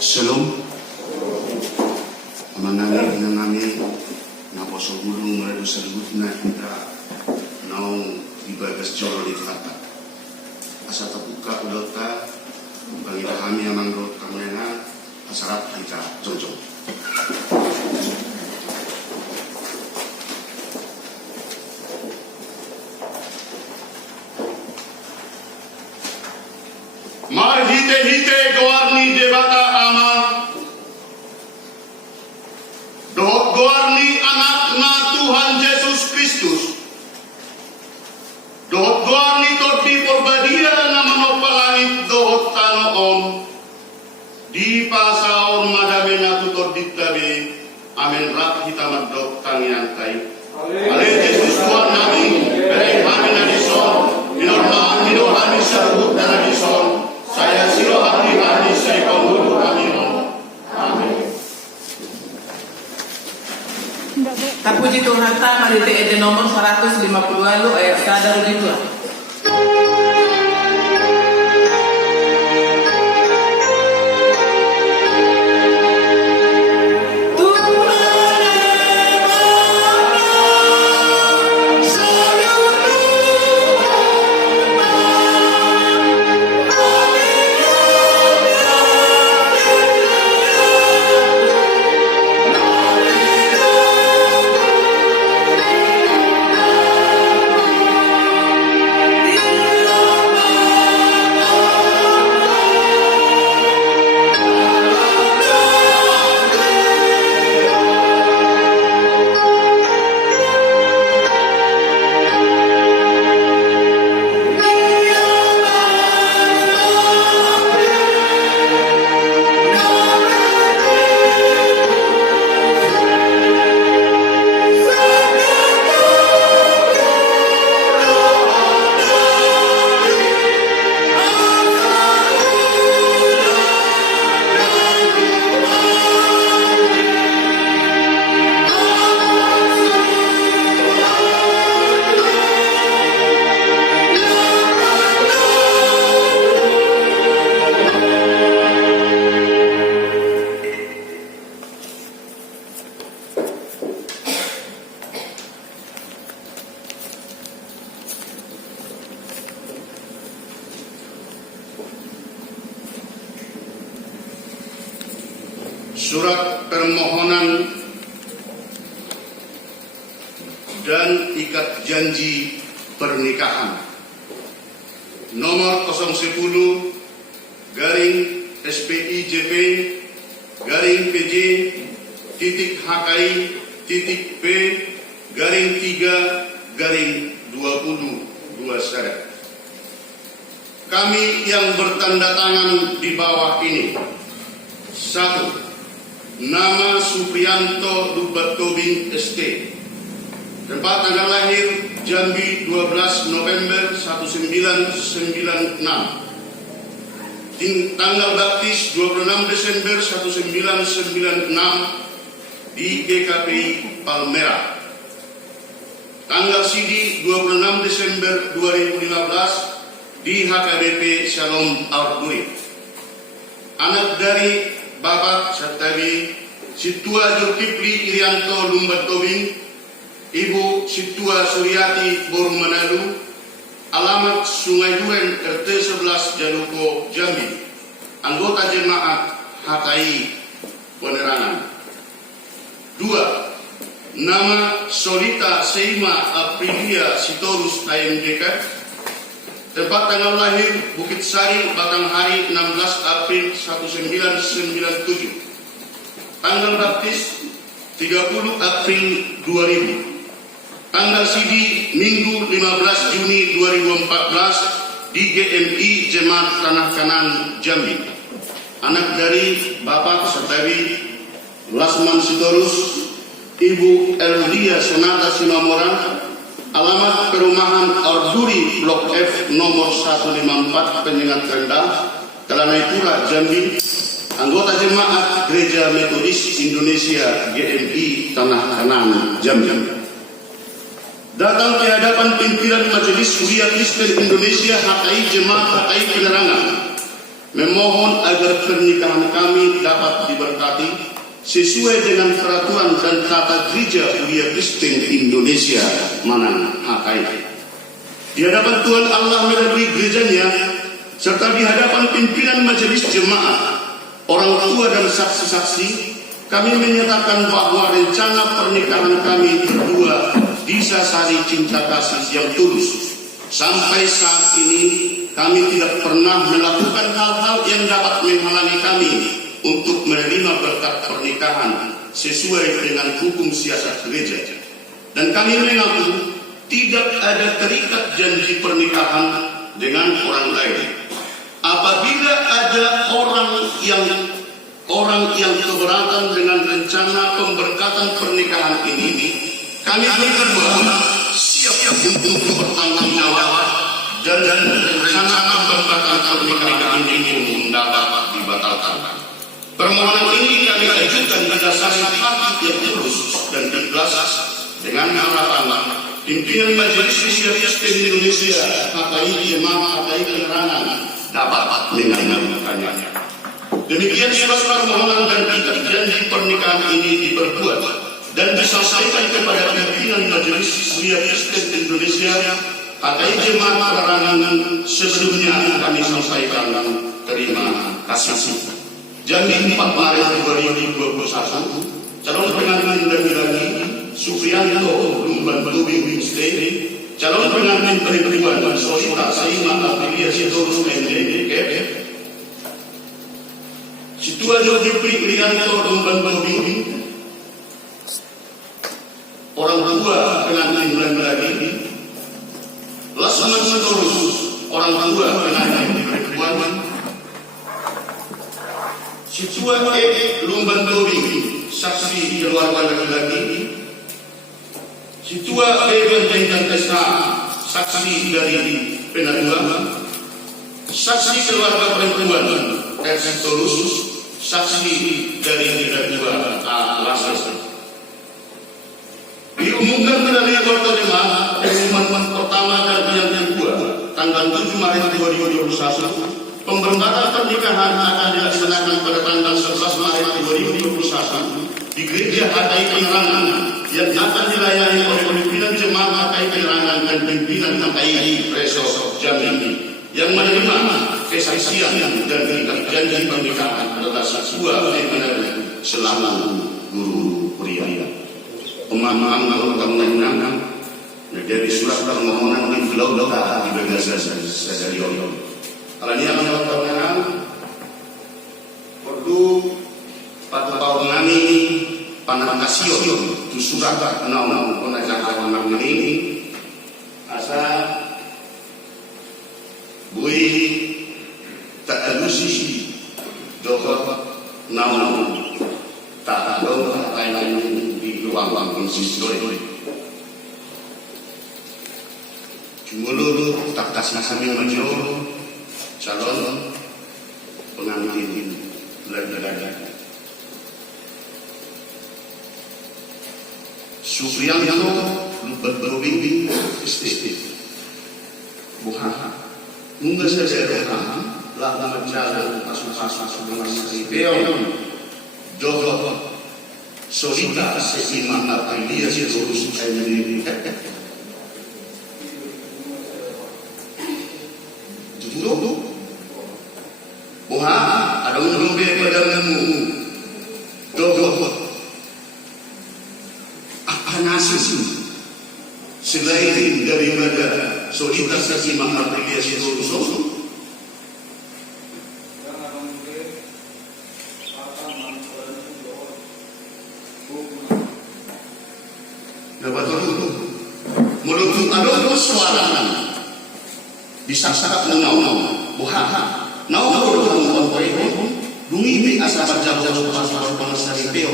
Shalom. Amanami nami naposo gulung meredu sergut na kita naung ibagas jolo di kata. Asa tapuka udota bangita kami amang rot kamena asarat kita jojong. Mar hite goarni debata ama dohot goarni anak-na Tuhan Yesus Kristus dohot goarni todi porbadia na manopalangit dohot tanoon di pasaon madamena tutor ditabi amen rat hitamat dok tangian kai ale Yesus Tuhan nami bereng kami nadison minor kami serut nadison saya siro ahli saya penghulu kami. Amin. Terpuji Tuhan kita, mari TED nomor 150 ayat sadar di 2. Surat permohonan dan ikat janji pernikahan nomor 010 garing SPIJP garing PJ titik HKI titik P garing 3 garing 20 seret. Kami yang bertanda tangan di bawah ini: 1. Nama Suprianto Dubatobing ST. Tempat tanggal lahir Jambi 12 November 1996. Tanggal baptis 26 Desember 1996 di GKPI Palmerah. Tanggal CD 26 Desember 2015 di HKBP Shalom Arduri. Anak dari Bapak Sertawi Situa Zulkifli Irianto Lumbat Tobing, Ibu Situa Suryati Bor Manado, alamat Sungai Duren RT 11 Jaluko Jambi, anggota jemaat HKI Penerangan. 2. Nama Solita Seima Aprilia Sitorus IMJK. Tempat tanggal lahir Bukit Sari, Batanghari 16 April 1997. Tanggal baptis 30 April 2000. Tanggal CD Minggu 15 Juni 2014 di GMI Jemaat Tanah Kanan Jambi. Anak dari Bapak Sertawi Lasman Sitorus, Ibu Eldia Sonata Simamoran. Alamat perumahan Arduri Blok F nomor 154 Penyengat Rendah, Telanai Pura, Jambi. Anggota jemaat Gereja Metodis Indonesia GMI Tanah Kanan Jambi. Datang ke hadapan pimpinan Majelis Kuliah Kristen Indonesia HKI Jemaat HKI Penerangan memohon agar pernikahan kami dapat diberkati sesuai dengan peraturan dan tata gereja Kuria Kristen Indonesia Manang HKI. Di hadapan Tuhan Allah melalui gerejanya serta di hadapan pimpinan majelis jemaat, orang tua dan saksi-saksi, kami menyatakan bahwa rencana pernikahan kami berdua disasari cinta kasih yang tulus. Sampai saat ini kami tidak pernah melakukan hal-hal yang dapat menghalangi kami untuk menerima berkat pernikahan sesuai dengan hukum siasat gereja. Dan kami mengaku tidak ada terikat janji pernikahan dengan orang lain. Apabila ada orang yang keberatan dengan rencana pemberkatan pernikahan ini, kami berdua siap untuk bertanggung jawab dan rencana pemberkatan pernikahan ini pun dapat dibatalkan. Permohonan ini kami ajukan berdasarkan hati yang tulus dan ikhlas dengan harapan pimpinan Majelis Kuria Kristen Indonesia HKI Jemaat HKI Kenerangan dapat mengabulkannya. Demikian surat permohonan dan ikat janji pernikahan ini diperbuat dan disampaikan kepada pimpinan Majelis Kuria Kristen Indonesia HKI Jemaat Kenerangan. Sebelumnya kami sampaikan terima kasih. Jam 4 Maret 2021, calon pengantin laki-laki Supriyanto Lumban Tubing Stay, calon pengantin perempuan Solita Saima Aprilia Sitorus NDKF, Situa Jodi Priyanto Lumban Tubing, orang tua pengantin laki-laki Lasman Sitorus, orang tua pengantin perempuan Situa Lumban Tubing, saksi keluarga laki-laki, Situa Benteng dan Tesna, saksi dari penadua, saksi keluarga perempuan Tersentorus, saksi dari penadua Alasas. Diumumkan melalui Warta Jemaat pengumuman pertama dan yang kedua tanggal 7 Maret 2021. Pemberkatan pernikahan akan dilaksanakan pada tanggal 11 Maret 2021 di Gereja HKI Kenerangan yang akan dilayani oleh pimpinan jemaat HKI Kenerangan dan pimpinan HKI Reso Jambi yang menerima kesaksian dan ikat janji pernikahan adalah Situa Pimpinan selama Guru Kuria. Pemahaman undang-undang dari surat permohonan di Pulau Doka di Bagasa Sadarion. Alanya menyampaikan perlu pada tahun ini panakasio tu surat nau penajakan nama ini asa bui tak alusi dohor nau tak ada lain di ruang konsistori cumulu tak kasih kami menjauh calon pengantin laki-laki Supriyanto Lumban Istis Buha nunggu saja lah menjalan kasus-kasus Peon Dohor Solita Sesima Aprilia Sitorus NDKF Tutup Buha ada umbe padamu Dohor apa nasib selain daripada Solita Sesima Aprilia Sitorus dapat mulut ada suara bisa sangat menau buha nau kalau dungi bi asa jauh pasal pengasari peo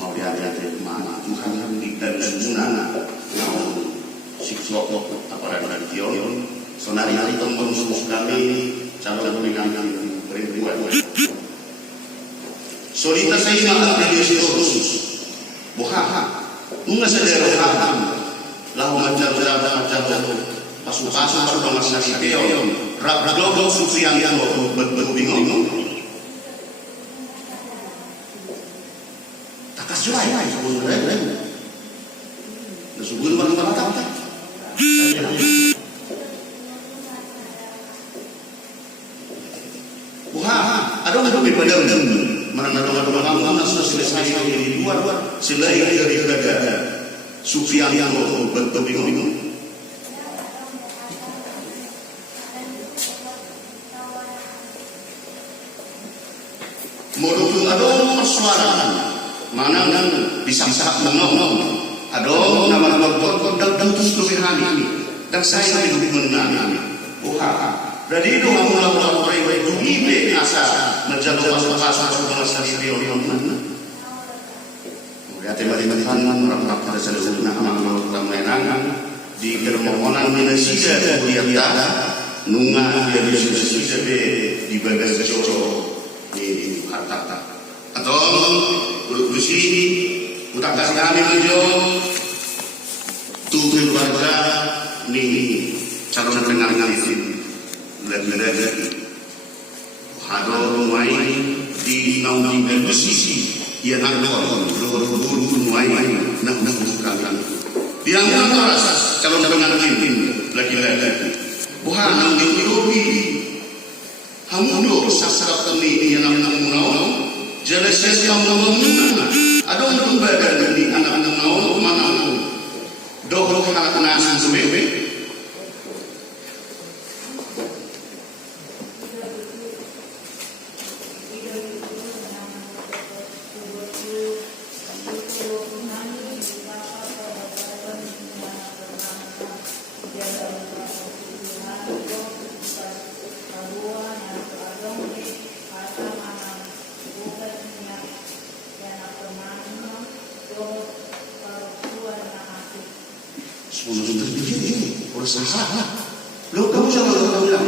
mau dia mana Tuhan dan sunana siklok aparat radio sonari tombol susu kami calon pengantin perempuan Solita Saima Aprilia Sitorus buha nunga sadero lah macam pasu-pasu perdomas nasi teon, ragdogo susian yang berbingung. Takas juai, sebenarnya. Nasubun mata. Ada daripada mana kamu sudah selesai di luar selain dari Sufian yang berbingung. Menurut adong persuaraan mana bisa menong adong nama dan terus kami dan saya hidup menang. Jadi itu mula-mula orang itu ibe asa menjaga pasal-pasal sendiri orang mana. Ya teman-teman orang-orang pada seluruh amal menang di permohonan Indonesia dia nunga dia bisa di bagian joro di harta atau bersih utang kasih kami menuju tuh keluarga nih calon pengantin lagi hador muai di naung bersih ia nak buru muai nak bukan dia mengatas calon pengantin lagi bukan naung diurubi hamudo sasar kami yang nak munau jelas yang mengenal ada orang badan di anak-anak mau mana doh anak nasi sembe usaha. Lo kamu jangan bilang.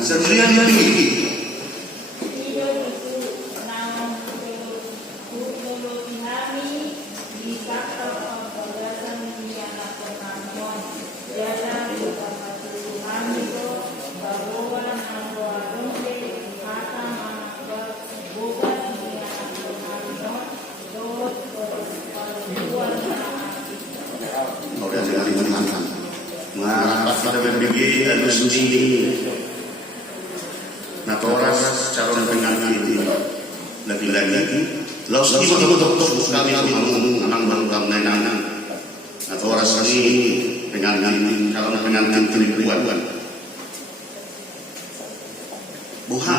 Sendirian ini. Pada BPG dan Suci Natoras calon pengantin lagi-lagi lalu semua betul sekali menang nenang Natoras ini pengantin calon pengantin ribuan buha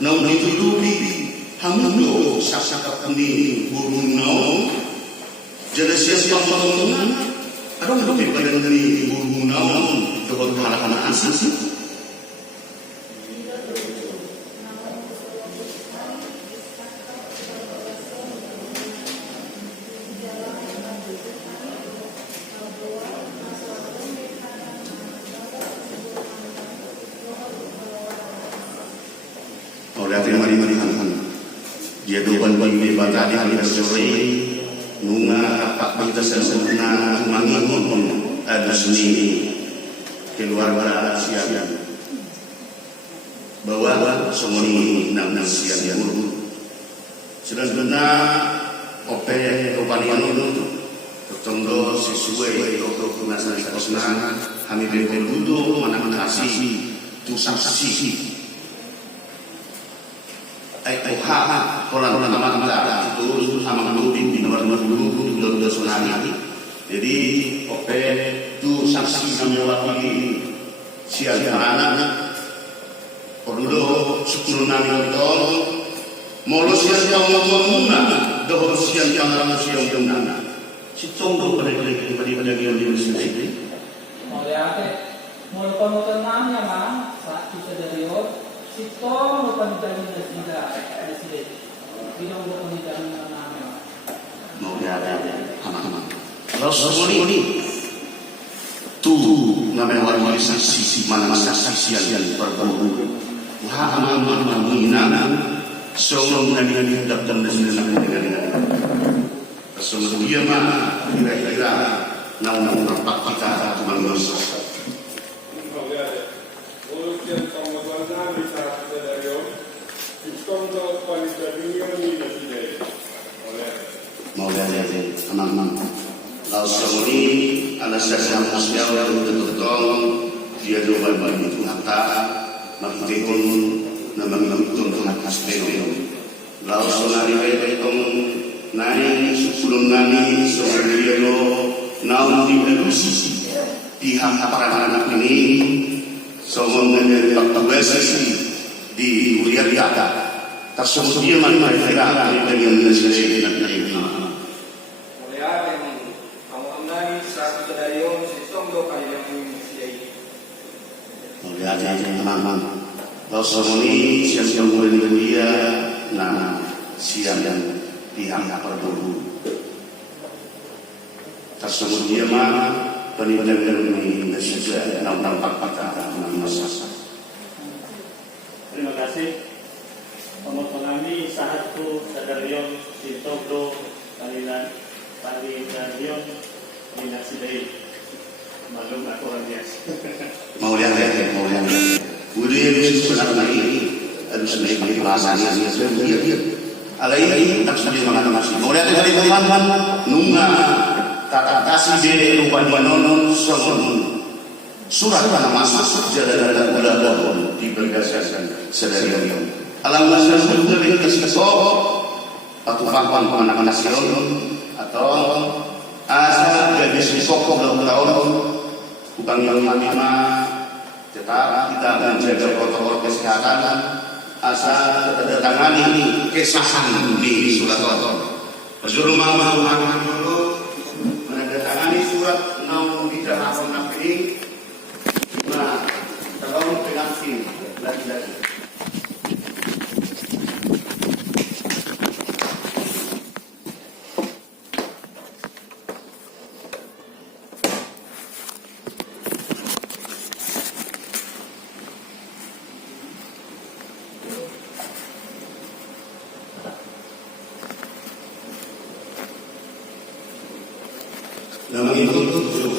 naun itu lubi hamudo saksak ini burung naun jelas siapa menang ada lebih pada dari ibu naon coba anak-anak asas oleh terima-terima dia doan bagi batadi hari sore nunga apa kita sesungguhnya mangun ada seni keluarga siang bahwa semua ini enam siang sedangkan ope opanian itu tertunggu sesuai untuk nasional kosna kami berikan duduk mana kasih tu saksi kolam nama itu sama nuding di nomor dulu dua tsunami. Jadi OP itu saksi samewati siang anak perlu tsunami itu molos yang ngomong doh siang siang si tunggu pada yang di sini. Mau pemotongnya mah saat kita dari Sito lupa dijamin tidak presiden. Tidak lupa dijamin nama. Mau ada anak-anak. Kalau ini tuh namanya wali saksi mana saksi yang berburu. Wah aman menginang. Selalu menjadi datang dan dengan. Selalu dia mana kira-kira namun nampak kita manusia. Al-Samuni Anastasia Musial yang tertutong dia doa bagi Tuhan makitihon na mangitutong Tuhan Kasteo laos sonari kaitong nani susulong nani sa Mariano naon di elusi pihak anak ini somong dari pagpagwesasi di Uriariata tersebut dia mereka dengan nasib na Melihat teman-teman Rasulullah siang kemudian dia siang dan pihak berburu tersebut dia penilaian ini sudah nampak masa. Terima kasih. Pemotongami satu sadarion sintoglo palilan palidarion dinasidain. Malum aku orang biasa. Mau lihat. Udah sebenarnya ini harus naik perasaan dia. Alai tak sudah mengatakan mau lihat dari teman-teman nunga kata kasih dede lupa manonon sohon surat pada masa jalan ulah di pergaskan sedari alam nasab dari kasih atau pangpang anak-anak Sion atau asal gadis sokong tahun bukan yang lima tetap kita menjaga protokol kesehatan asal tangani kesahan di surat Rasul mau dulu menandatangani surat namun tidak akan nabi terlalu penting lagi. Nama itu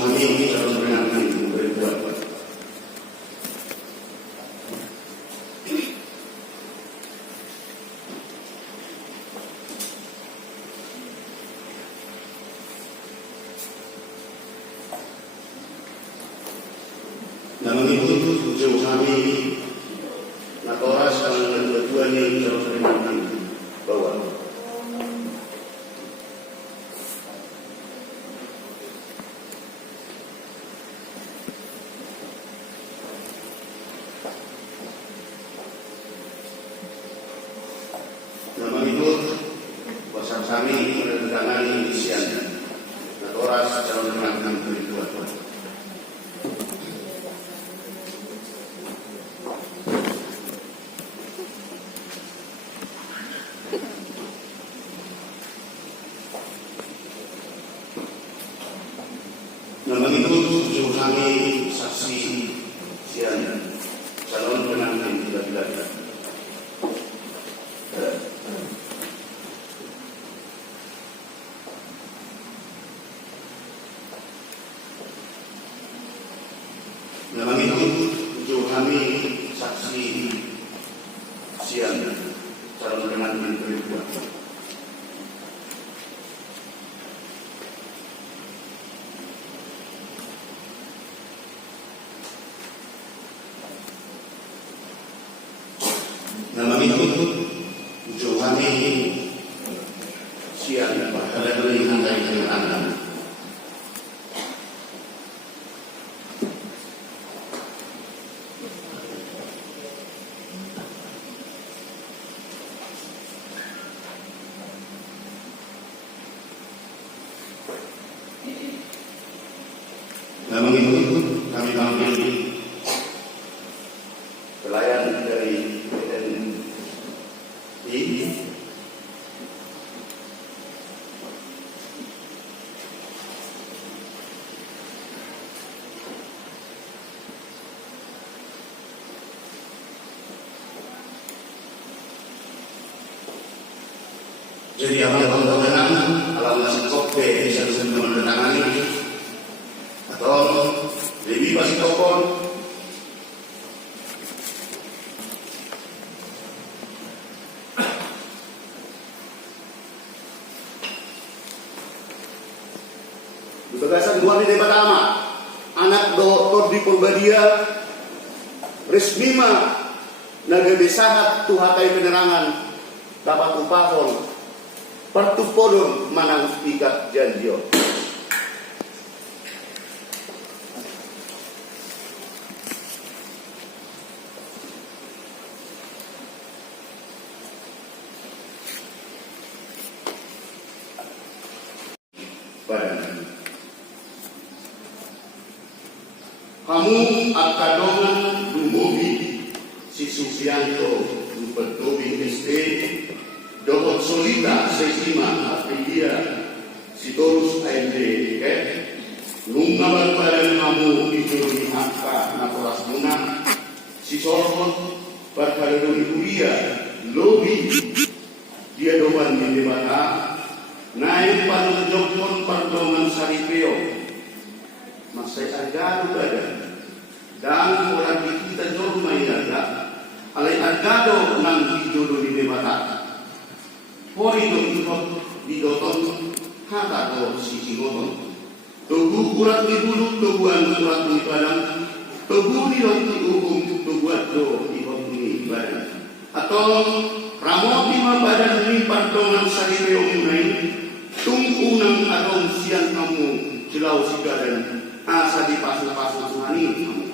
kami harus mengambil berbuat. Nama itu kami Nakoras dan berdua ini harus mengambil bawah. Nama itu kuasa kami menandatangani isian Nakoras calon pengantin kedua. Nama itu kami saksi isian calon pengantin kedua. Nama itu kami saksi siang calon pengantin kedua. Nama itu kami siang pada melihat dari Anda. Nama itu kami panggil pelayan dari PNI jadi apa yang kalau masih kopi bisa menandatangani atau lebih masih tokon Bagasan Tuhan di Batama, anak Dr. di Purbadia, resmima nagabisahat tuhatay penerangan dapat upahon pertupodon manang ikat janjio. Kamu akadongan dumobi si Susianto Dupetobing SD Dohot Solita Sesima Aprilia si Torus AMD Lungaban badan kamu dijuri angka nakoras munang si Sorhon Barkadoni Kuria Lobi dia doan di debata naik pada jokon pardongan saripeo masai agado badan dan orang kita jauh mayada alai agado nang dijodoh di debata hori do ikot di doton hata do si cingoton tugu kurat di bulu tuguan kurat di padang tugu di hukum tuguan do di hukum badan atau ramoti ma badan ni pardongan saripeo munai tungkunang adong siang kamu jelau sigaran asa di pasal-pasal Tuhani kamu.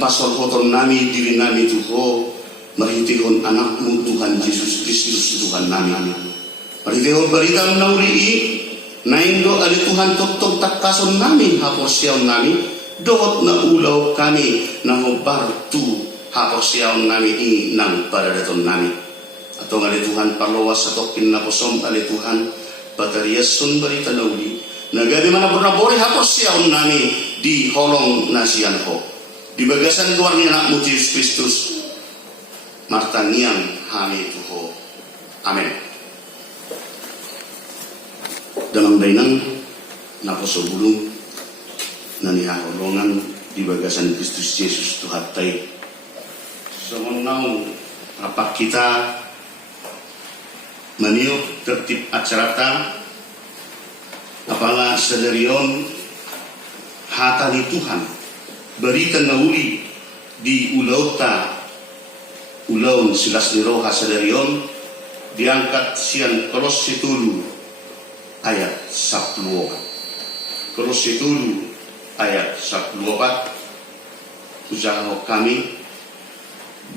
Pasal kotor nami diri nami Tuhan merintihon anakmu Tuhan Yesus Kristus Tuhan nami merintihon berita menauri naindo ali Tuhan tok takason nami haporsiaon nami dohot na ulaw kami na hobartu haporsiaon nami nang paradaton nami atau ali Tuhan parlowas sa tokin na posom ali Tuhan patariason berita nauli nagabi mana bernabori haporsiaon nami di holong nasian ho di bagasan keluarnya anakmu Yesus Kristus martanian hami Tuhan. Amin. Dalam dainang naposo bulung naniha holongan di bagasan Kristus Yesus Tuhan tay. Semenau rapat kita meniup tertib acarata apalah sedarion hatani Tuhan berita nauli di ulauta ulaun silas ni roha sadarion diangkat siang keros situlu ayat 10 keros situlu ayat 10 usaha kami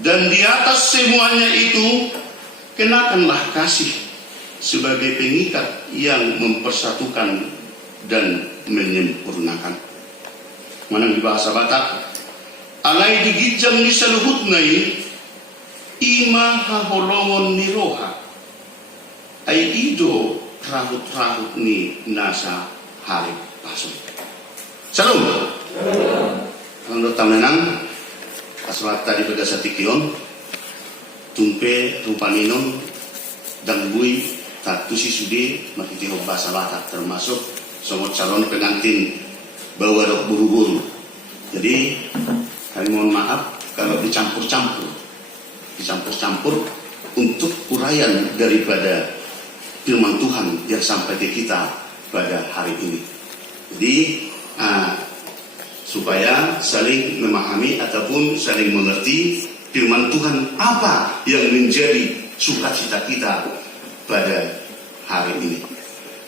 dan di atas semuanya itu kenakanlah kasih sebagai pengikat yang mempersatukan dan menyempurnakan. Manang di bahasa Batak alay digijam ni saluhut ngay ima haholongon ni roha ay ido rahut-rahut ni nasa harip paso Salam. Ang tamenang asmat tadi beda satikion tumpe rupaninon dan bui tatu si sudi makiti bahasa Batak termasuk semua calon pengantin bawa dok buru-buru. Jadi kami mohon maaf kalau dicampur-campur untuk uraian daripada firman Tuhan yang sampai ke kita pada hari ini. Jadi supaya saling memahami ataupun saling mengerti firman Tuhan apa yang menjadi sukacita kita pada hari ini.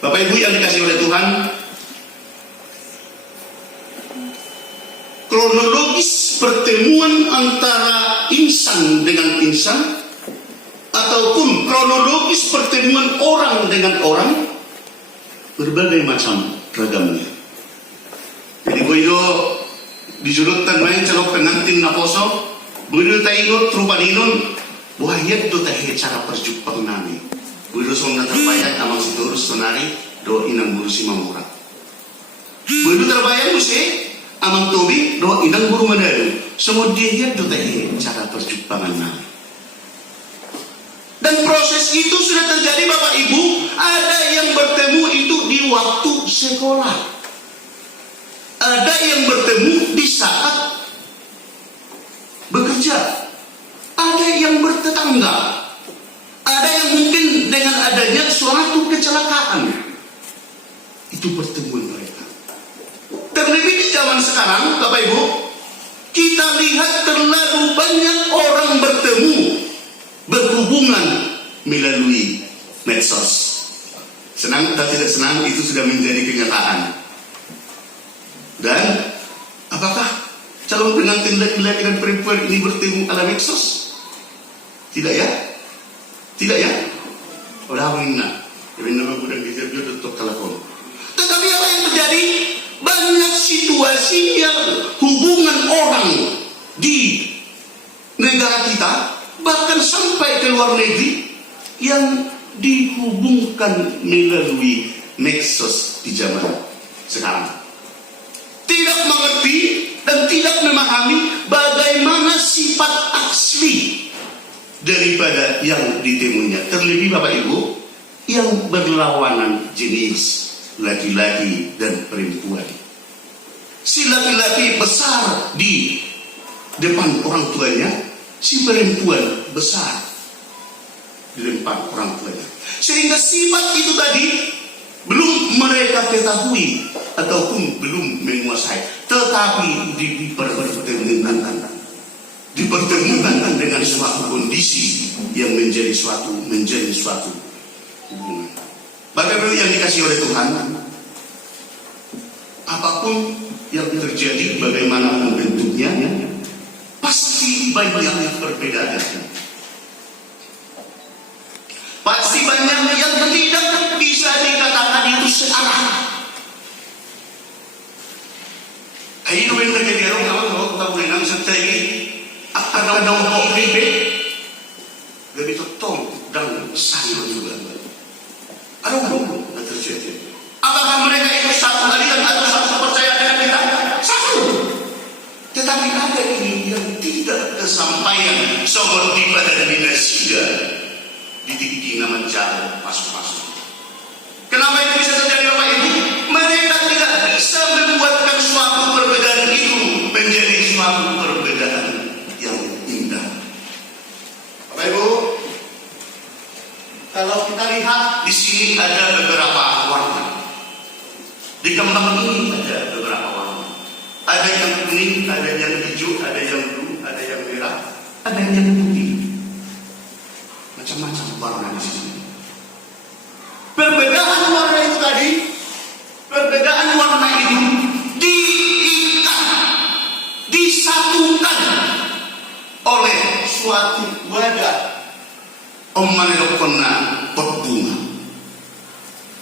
Bapak Ibu yang dikasihi oleh Tuhan, kronologis pertemuan antara insan dengan insan ataupun kronologis pertemuan orang dengan orang berbagai macam ragamnya. Jadi boyo dijurutkan main calon pengantin naposo, boyo taingot trupaninon, buayat do tahe cara perjumpaan nami. Boyo song terbayang amang siturus sonari do inang bulu si mamura. Boyo terbayang muse amang tobi do inang bulu madalu. Semua dia do tahe cara perjumpaan nami. Dan proses itu sudah terjadi Bapak Ibu. Ada yang bertemu itu di waktu sekolah. Ada yang bertemu di saat bekerja. Ada yang bertetangga. Ada yang mungkin dengan adanya suatu kecelakaan. Itu pertemuan mereka. Terlebih di zaman sekarang Bapak Ibu, kita lihat terlalu banyak orang bertemu, berhubungan melalui medsos. Senang atau tidak senang itu sudah menjadi kenyataan. Dan apakah calon pengantin laki-laki dan perempuan ini bertemu ala medsos? Tidak ya? Tidak ya? Orang minna, nama budak dijawab tutup telepon. Tetapi apa yang terjadi? Banyak situasi yang hubungan orang di negara kita, bahkan sampai ke luar negeri, yang dihubungkan melalui medsos di zaman sekarang. Tidak mengerti dan tidak memahami bagaimana sifat asli daripada yang ditemuinya. Terlebih Bapak Ibu, yang berlawanan jenis laki-laki dan perempuan. Si laki-laki besar di depan orang tuanya, si perempuan besar di depan orang tuanya. Sehingga sifat itu tadi belum mereka ketahui ataupun belum menguasai, tetapi dipertemukan dengan suatu kondisi yang menjadi suatu hubungan. Bapak Ibu yang dikasihi oleh Tuhan, apapun yang terjadi, bagaimanapun bentuknya, pasti banyak perbedaan. Pasti banyak yang tidak bisa dikatakan itu searah. Ayo yang terjadi orang kalau kita boleh nang setegi akan ada ribe, lebih totong dan sayur juga. Ada yang terjadi. Apakah mereka itu satu aliran atau satu percaya dengan kita? Satu. Tetapi ada ini yang tidak kesampaian seperti pada dinasti di titik nama jalan masuk-masuk. Kenapa itu bisa terjadi Bapak Ibu? Mereka tidak bisa membuatkan suatu perbedaan itu menjadi suatu perbedaan yang indah. Bapak Ibu, kalau kita lihat di sini ada beberapa warna. Di kembang ini ada beberapa warna. Ada yang kuning, ada yang hijau, ada yang biru, ada yang merah, ada yang putih. Macam-macam warna di sini. Perbedaan warna itu tadi, perbedaan warna itu diikat, disatukan oleh suatu wadah omanedokona berbunga.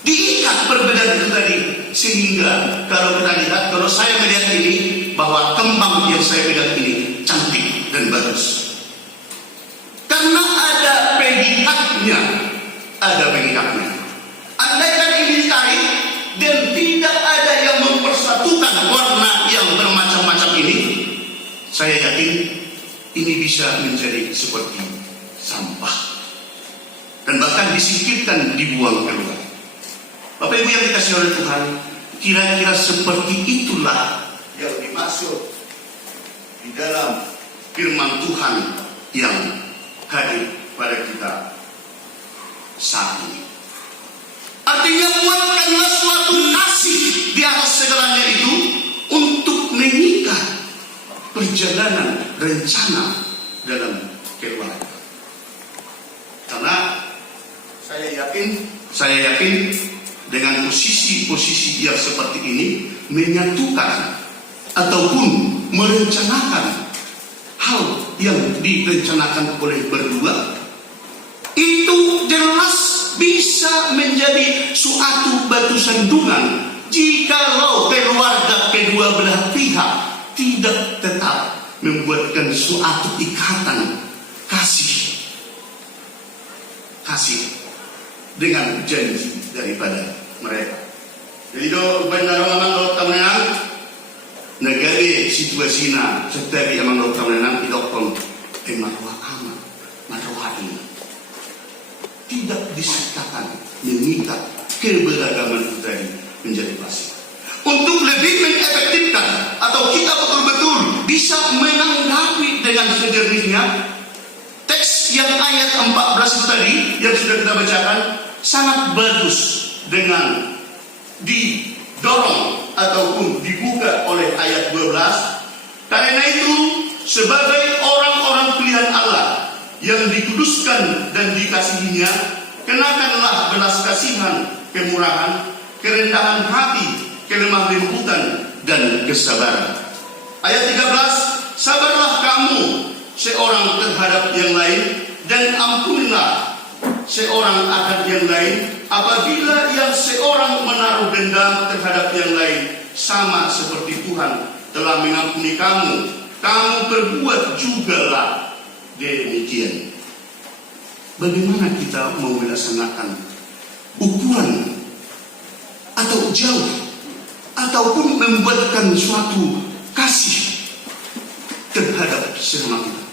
Diikat perbedaan itu tadi, sehingga kalau kita lihat, kalau saya melihat ini, bahwa kembang yang saya lihat ini cantik dan bagus. Karena ada pedikatnya, andaikan ini ditarik dan tidak ada yang mempersatukan warna saya yakin ini bisa menjadi seperti sampah dan bahkan disingkirkan, dibuang keluar. Bapak Ibu yang dikasihi oleh Tuhan, kira-kira seperti itulah yang dimaksud di dalam firman Tuhan yang hadir pada kita saat ini. Artinya buatkanlah suatu kasih di atas segalanya itu untuk mengikat perjalanan rencana dalam keluarga. Karena saya yakin dengan posisi-posisi yang seperti ini menyatukan ataupun merencanakan hal yang direncanakan oleh berdua itu jelas bisa menjadi suatu batu sandungan jikalau keluarga kedua belah pihak tidak tetap membuatkan suatu ikatan kasih dengan janji daripada mereka. Jadi do benar memang lo temenan negara situasinya setiap yang lo temenan idokon maruah aman maruah ini tidak disertakan mengikat keberagaman itu tadi menjadi pasti. Untuk lebih mengefektifkan atau kita betul-betul bisa menanggapi dengan sejernihnya teks yang ayat 14 tadi yang sudah kita bacakan sangat bagus dengan didorong ataupun dibuka oleh ayat 12. Karena itu sebagai orang-orang pilihan Allah yang dikuduskan dan dikasihinya, kenakanlah belas kasihan, kemurahan, kerendahan hati, kelemah lembutan, dan kesabaran. Ayat 13, sabarlah kamu seorang terhadap yang lain, dan ampunilah seorang akan yang lain, apabila yang seorang menaruh dendam terhadap yang lain, sama seperti Tuhan telah mengampuni kamu, kamu berbuat jugalah demikian. Bagaimana kita mau melaksanakan ukuran atau jauh ataupun membuatkan suatu kasih terhadap sesama kita?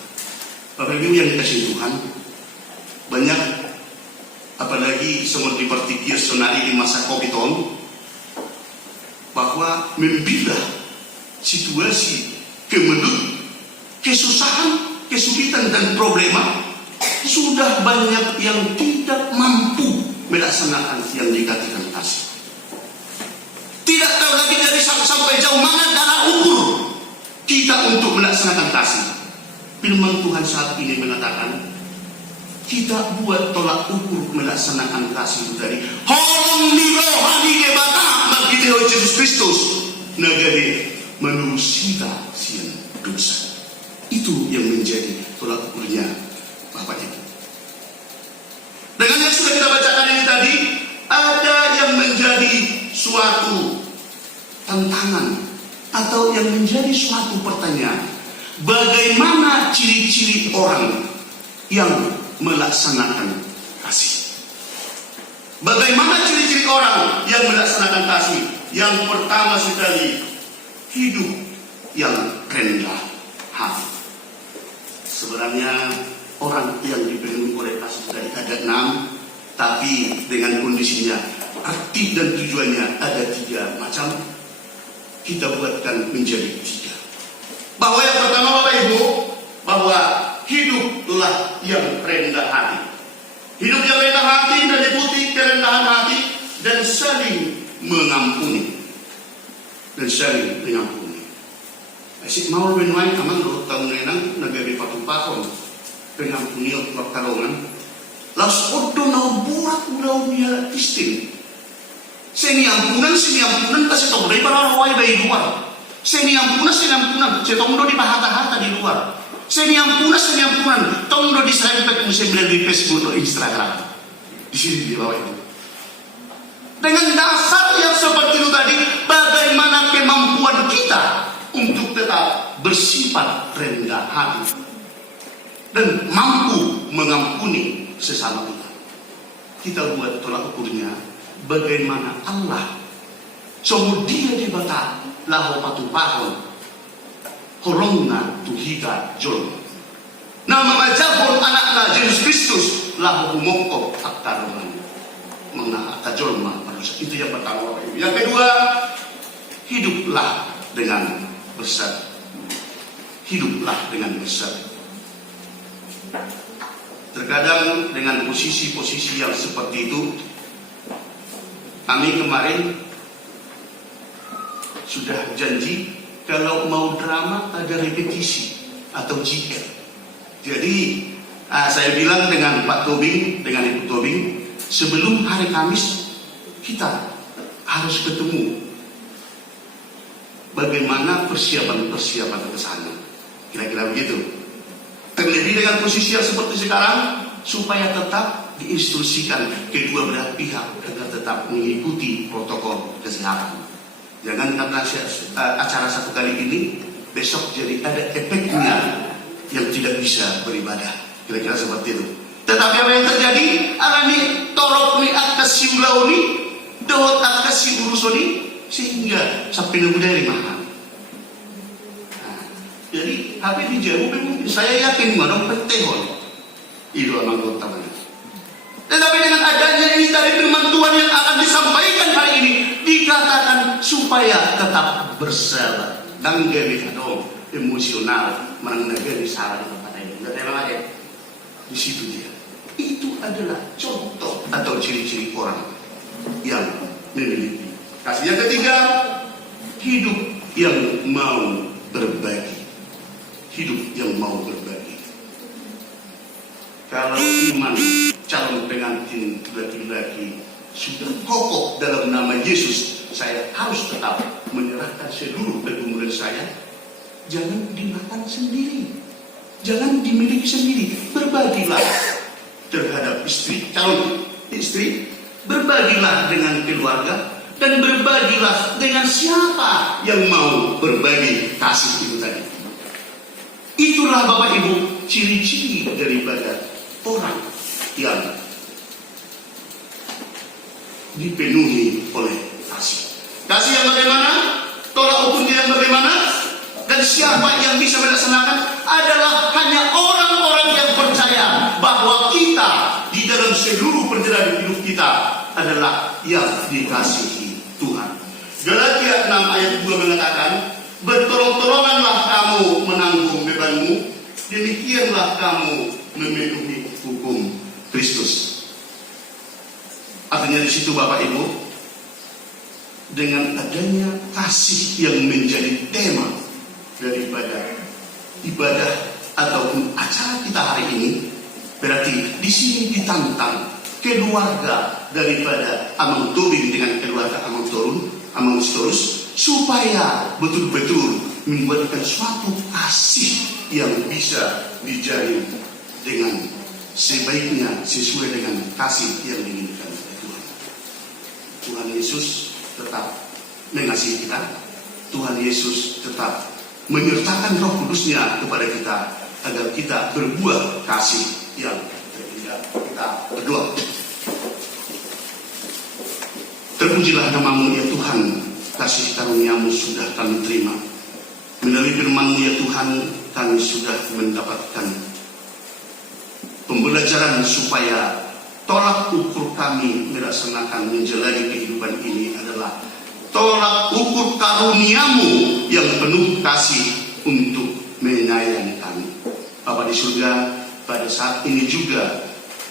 Bapak Ibu yang dikasihi Tuhan, banyak apalagi seperti partikir sonari di masa Covid bahwa membina situasi kemelut, kesusahan, kesulitan dan problema, sudah banyak yang tidak mampu melaksanakan yang dikatakan kasih. Tidak tahu lagi dari sampai jauh mana darah ukur kita untuk melaksanakan kasih. Firman Tuhan saat ini mengatakan kita buat tolak ukur melaksanakan kasih itu tadi. Holong di rohani debata bagi Tuhan Yesus Kristus negeri manusia sian dosa. Itu yang menjadi tolak ukurnya Bapak Ibu. Dengan yang sudah kita bacakan ini tadi, ada yang menjadi suatu tantangan atau yang menjadi suatu pertanyaan. Bagaimana ciri-ciri orang yang melaksanakan kasih? Bagaimana ciri-ciri orang yang melaksanakan kasih? Yang pertama sekali, hidup yang rendah hati. Sebenarnya orang yang dipenuhi oleh kasih tadi ada 6, tapi dengan kondisinya arti dan tujuannya ada 3 macam. Kita buatkan menjadi 3. Bahwa yang pertama Bapak Ibu, bahwa hiduplah yang rendah hati. Hidup yang rendah hati dan diputi kerendahan hati dan saling mengampuni. Asik mau menuai kamang lo tahun nenang nagari patupakon pengampuni untuk pertarungan. Laos odo nau buat ulau dia istin. Seni ampunan kasi tong dari para rawai dari luar. Seni ampunan setong do di bahata-hata di luar. Seni ampunan tong do di serempet musim di Facebook atau Instagram. Di sini di bawah itu. Dengan dasar yang seperti itu tadi, bagaimana kemampuan kita untuk tetap bersifat rendah hati dan mampu mengampuni sesama kita. Kita buat tolak ukurnya bagaimana Allah dia di bata lahu patupahon holongna tuhita jol. Nama majapun anakna Yesus Kristus lahu mongko aktaruman mengenai akajol manusia. Itu yang pertama Bapak Ibu. Yang kedua, hiduplah dengan bersatu. Hiduplah dengan bersatu. Terkadang dengan posisi-posisi yang seperti itu, kami kemarin sudah janji kalau mau drama ada repetisi atau GR. Jadi saya bilang dengan Pak Tobing, dengan Ibu Tobing, sebelum hari Kamis kita harus ketemu bagaimana persiapan ke sana. Kira-kira begitu. Terlebih dengan posisi yang seperti sekarang, supaya tetap diinstruksikan kedua belah pihak agar tetap mengikuti protokol kesehatan. Jangan karena acara satu kali ini besok jadi ada efeknya yang tidak bisa beribadah. Kira-kira seperti itu. Tetapi apa yang terjadi? Alami torok ni atas si ulauni, dohot atas si urusoni, sehingga sampai nunggu dari mahal. Nah, jadi HP dijauh mungkin saya yakin mana pentehon itu anggota mana. Tetapi dengan adanya ini dari firman Tuhan yang akan disampaikan hari ini, dikatakan supaya tetap bersabar dan gak emosional menanggapi saran kepada ibu. Nggak tema lagi. Di situ dia. Itu adalah contoh atau ciri-ciri orang yang memiliki kasih. Yang ketiga, hidup yang mau berbagi. Hidup yang mau berbagi. Kalau iman calon pengantin laki-laki sudah kokoh dalam nama Yesus, saya harus tetap menyerahkan seluruh pergumulan saya. Jangan dimakan sendiri, jangan dimiliki sendiri. Berbagilah terhadap istri, calon istri, berbagilah dengan keluarga, dan berbagilah dengan siapa yang mau berbagi kasih itu tadi. Itulah Bapak Ibu ciri-ciri daripada orang yang dipenuhi oleh kasih. Kasih yang bagaimana? Tolak ukurnya yang bagaimana? Dan siapa yang bisa melaksanakan? Adalah hanya orang-orang yang percaya bahwa kita di dalam seluruh perjalanan hidup kita adalah yang dikasihi Tuhan. Galatia 6 ayat 2 mengatakan, bertolong-tolonganlah kamu menanggung bebanmu, demikianlah kamu memenuhi hukum Kristus. Artinya di situ Bapak Ibu, dengan adanya kasih yang menjadi tema daripada ibadah ataupun acara kita hari ini, berarti di sini ditantang keluarga daripada Amang Tobing dengan keluarga Amang Storus supaya betul-betul membuatkan suatu kasih yang bisa dijalin dengan sebaiknya sesuai dengan kasih yang diinginkan oleh Tuhan. Tuhan Yesus tetap mengasihi kita. Tuhan Yesus tetap menyertakan Roh Kudusnya kepada kita agar kita berbuah kasih yang terindah. Kita berdoa. Terpujilah namamu ya Tuhan, kasih karuniamu sudah kami terima. Melalui firman-Mu ya Tuhan, kami sudah mendapatkan pembelajaran supaya tolak ukur kami melaksanakan menjalani kehidupan ini adalah tolak ukur karuniamu yang penuh kasih untuk menyayangi kami. Bapa di surga, pada saat ini juga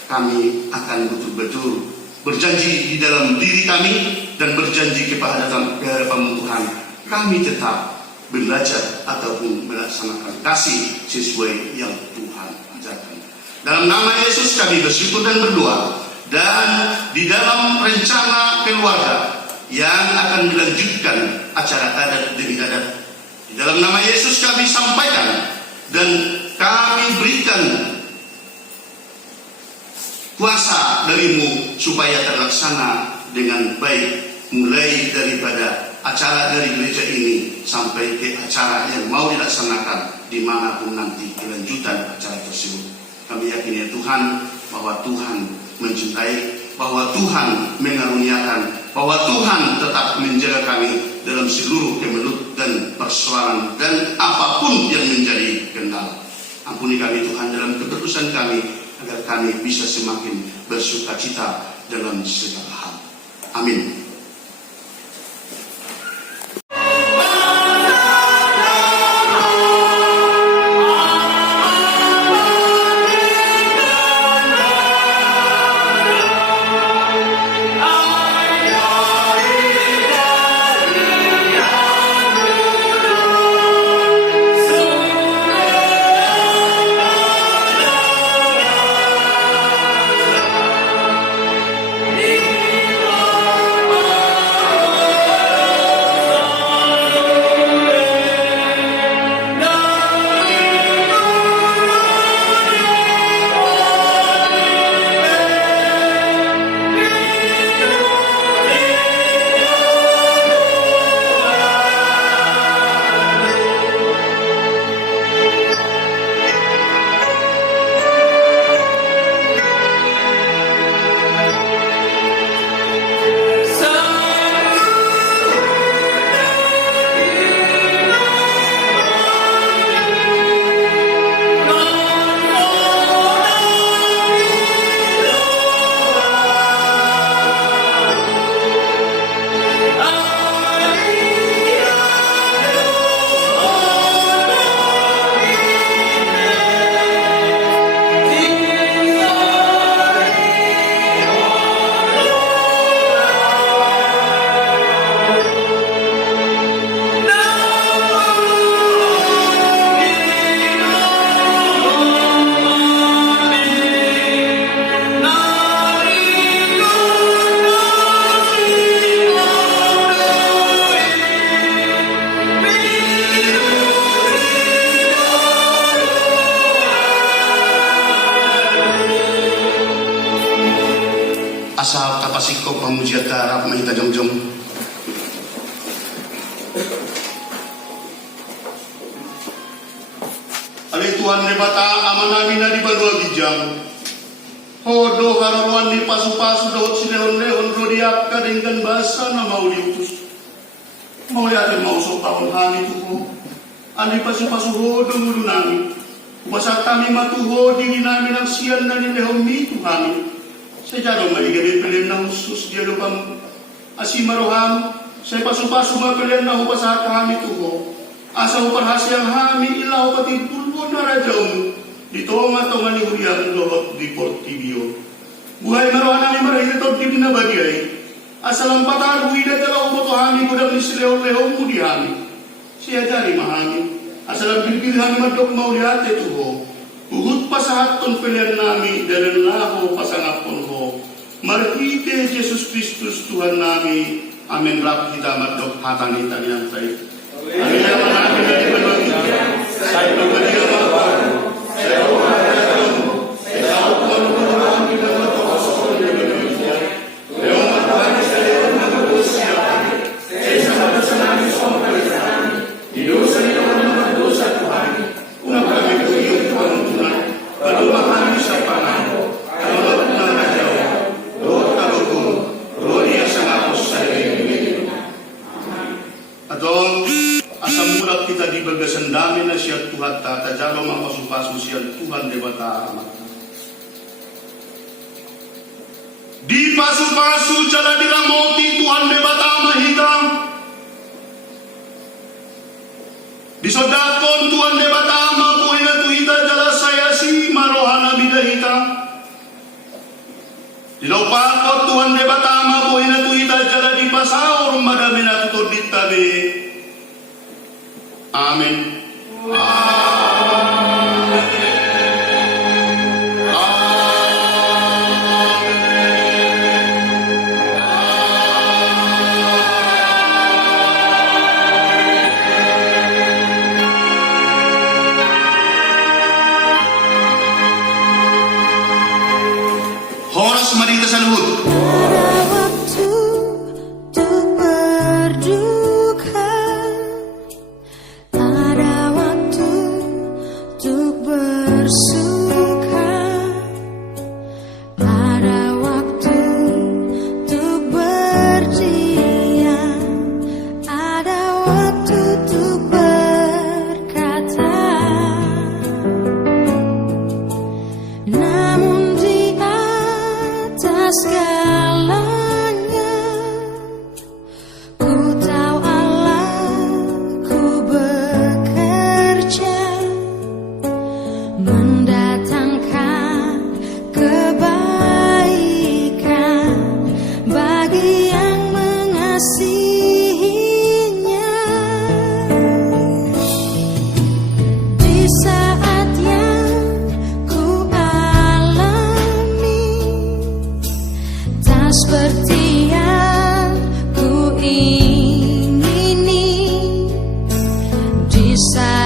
kami akan betul-betul berjanji di dalam diri kami dan berjanji kepada Tuhan, kami tetap belajar ataupun melaksanakan kasih sesuai yang Tuhan ajarkan. Dalam nama Yesus kami bersyukur dan berdoa, dan di dalam rencana keluarga yang akan melanjutkan acara adat demi adat, di dalam nama Yesus kami sampaikan dan kami berikan kuasa darimu supaya terlaksana dengan baik, mulai daripada acara dari gereja ini sampai ke acara yang mau dilaksanakan dimanapun nanti kelanjutan acara tersebut. Kami yakin ya Tuhan bahwa Tuhan mencintai, bahwa Tuhan mengaruniakan bahwa Tuhan tetap menjaga kami dalam seluruh kemelut dan persoalan dan apapun yang menjadi kendala. Ampuni kami Tuhan dalam keputusan kami, agar kami bisa semakin bersukacita dalam segala hal. Amin. Asa kapasiko pamujiat darap mahita jongjong. Alay Tuhan ni bata aman namin na di badwa gijang. Hodo hararuan ni pasu-pasu dohot sineon-leon rodiak kadengkan basa na mauliutus. Mauliatin mausok tahun hani tuho. Ani pasu-pasu hodo mulu namin. Basa kami matuho dini namin ang siyan na nilehong mitu kami. Sejauh maligari pilihan na husus dia lupang asimaroham. Saya pasu-pasu mapilihan na hupasa kami tuho. Asa huparhasyang hami ilaw pati pulbo na rajaum. Dito nga ni huriang dohot di Portibio. Buhay marohan namin marahil di binabagay. Asa lampatan huida jalaw mo to hami kudang ni silew-lew mo di hami. Siya dari mahami. Asa lang pilpilhan madok mauliate tuho. Uhud pa sa haton pilihan nami, dalam laho pasangapon ho. Marhite Jesus Kristus Tuhan nami, amin rap kita madok hatang italian tayo. Amin naman namin na ibalagin. Saya berbalik apa? Saya umat saya umat kami dapat masuk ke Indonesia. Lewat kami saya manusia. Saya sangat senang soal Tuhan. Hidup saya dalam dosa Tuhan. Una kami tuyuk Tuhan. Palumahan sa panahon, kalot na rajaw, doon kalukong, roya sa ngapos sa rin. Adol, asam mulak kita di bagasan dami na siya Tuhan ta, tajalo mapasupaso siya Tuhan de bata amat. Di pasu-pasu jala diramoti Tuhan de bata mahitang. Di sodakon Tuhan de bata mapuhin na tuhita jala saya si marohana bidahita. Di laupakot Tuhan de bata mapuhin na tuhita jala di pasaur madami na tutod ditabi. Amin. Horas marita sa luhod. Ada waktu untuk berduka, ada waktu seperti yang ku ingini di saat